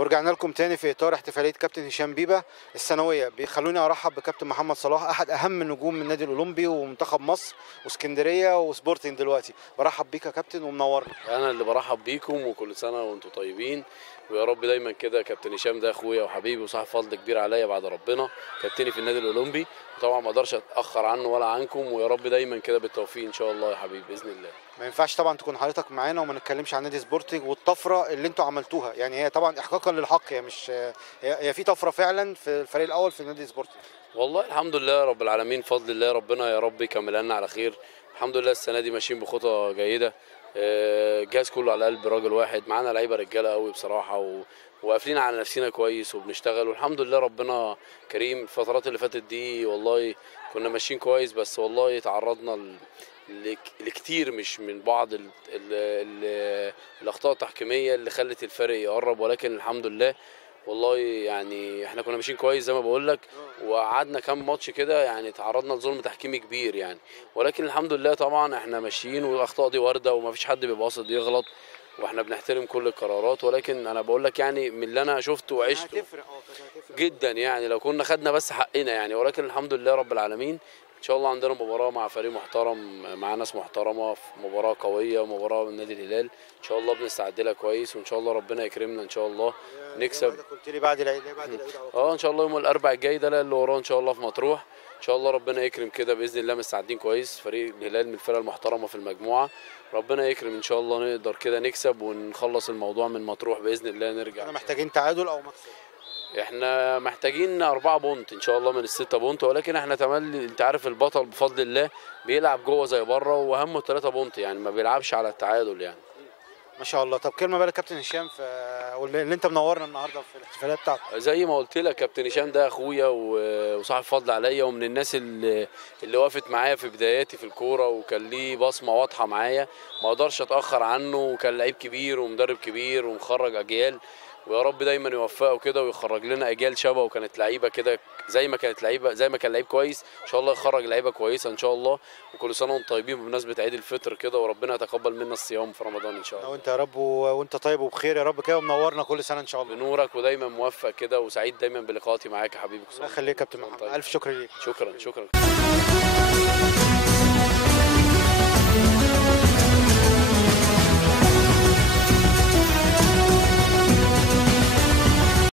ورجعنا لكم تاني في اطار احتفاليه كابتن هشام بيبه السنويه. بيخلوني ارحب بكابتن محمد صلاح، احد اهم نجوم من النادي الاولمبي ومنتخب مصر واسكندريه وسبورتنج. دلوقتي برحب بيك يا كابتن ومنورنا. انا اللي برحب بيكم وكل سنه وانتم طيبين، ويا رب دايما كده. كابتن هشام ده اخويا وحبيبي وصاحب فضل كبير عليا بعد ربنا، كابتني في النادي الاولمبي، وطبعا ما اقدرش اتاخر عنه ولا عنكم، ويا رب دايما كده بالتوفيق ان شاء الله يا حبيبي باذن الله. ما ينفعش طبعا تكون حضرتك معانا وما نتكلمش عن نادي سبورتنج والطفره اللي انتوا عملتوها. يعني هي طبعا احقاقا للحق، هي مش هي في طفره فعلا في الفريق الاول في نادي سبورتنج. والله الحمد لله رب العالمين، فضل الله، ربنا يا رب يكملها لنا على خير. الحمد لله السنه دي ماشيين بخطى جيده، الجهاز كله على قلب راجل واحد، معانا لعيبه رجاله قوي بصراحه وقافلين على نفسنا كويس وبنشتغل، والحمد لله ربنا كريم. الفترات اللي فاتت دي والله كنا ماشيين كويس، بس والله تعرضنا لكتير مش من بعض الاخطاء التحكيميه اللي خلت الفرق يقرب، ولكن الحمد لله والله يعني احنا كنا ماشيين كويس زي ما بقول لك، وقعدنا كام ماتش كده يعني تعرضنا لظلم تحكيمي كبير يعني، ولكن الحمد لله طبعا احنا ماشيين، والاخطاء دي وارده وما فيش حد بيبقى قاصد يغلط، واحنا بنحترم كل القرارات. ولكن انا بقول لك يعني من اللي انا شفته وعشته جدا، يعني لو كنا خدنا بس حقنا يعني، ولكن الحمد لله رب العالمين. ان شاء الله عندنا مباراه مع فريق محترم، مع ناس محترمه، في مباراه قويه ومباراه من نادي الهلال ان شاء الله بنستعد لها كويس، وان شاء الله ربنا يكرمنا ان شاء الله نكسب. قلت لي بعد العيد ان شاء الله يوم الاربعاء الجاي ده اللي وراه ان شاء الله في مطروح، ان شاء الله ربنا يكرم كده باذن الله. مستعدين كويس، فريق الهلال من الفرق المحترمه في المجموعه، ربنا يكرم ان شاء الله نقدر كده نكسب ونخلص الموضوع من مطروح باذن الله نرجع. احنا محتاجين تعادل او مكسب. احنا محتاجين 4 بونت ان شاء الله من ال6 بونت، ولكن احنا تملي انت عارف البطل بفضل الله بيلعب جوه زي بره، واهمه 3 بونت يعني، ما بيلعبش على التعادل يعني. ما شاء الله. طب كلمه بقى لكابتن هشام في اللي انت منورنا النهارده في الاحتفاليه بتاعتك. زي ما قلت لك كابتن هشام ده اخويا وصاحب فضل عليا، ومن الناس اللي وقفت معايا في بداياتي في الكوره، وكان ليه بصمه واضحه معايا ما اقدرش اتاخر عنه، وكان لعيب كبير ومدرب كبير ومخرج اجيال، ويا رب دايما يوفقه كده ويخرج لنا اجيال شبهه، وكانت لعيبه كده زي ما كان لعيب كويس، ان شاء الله يخرج لعيبه كويسه ان شاء الله. وكل سنه وانتم طيبين بمناسبه عيد الفطر كده، وربنا يتقبل منا الصيام في رمضان ان شاء الله. وانت يا رب وانت طيب وبخير يا رب كده، ومنورنا كل سنه ان شاء الله. بنورك ودايما موفق كده، وسعيد دايما بلقائي معاك يا حبيبي. الله يخليك يا كابتن محمد، الف شكر ليك. شكرا.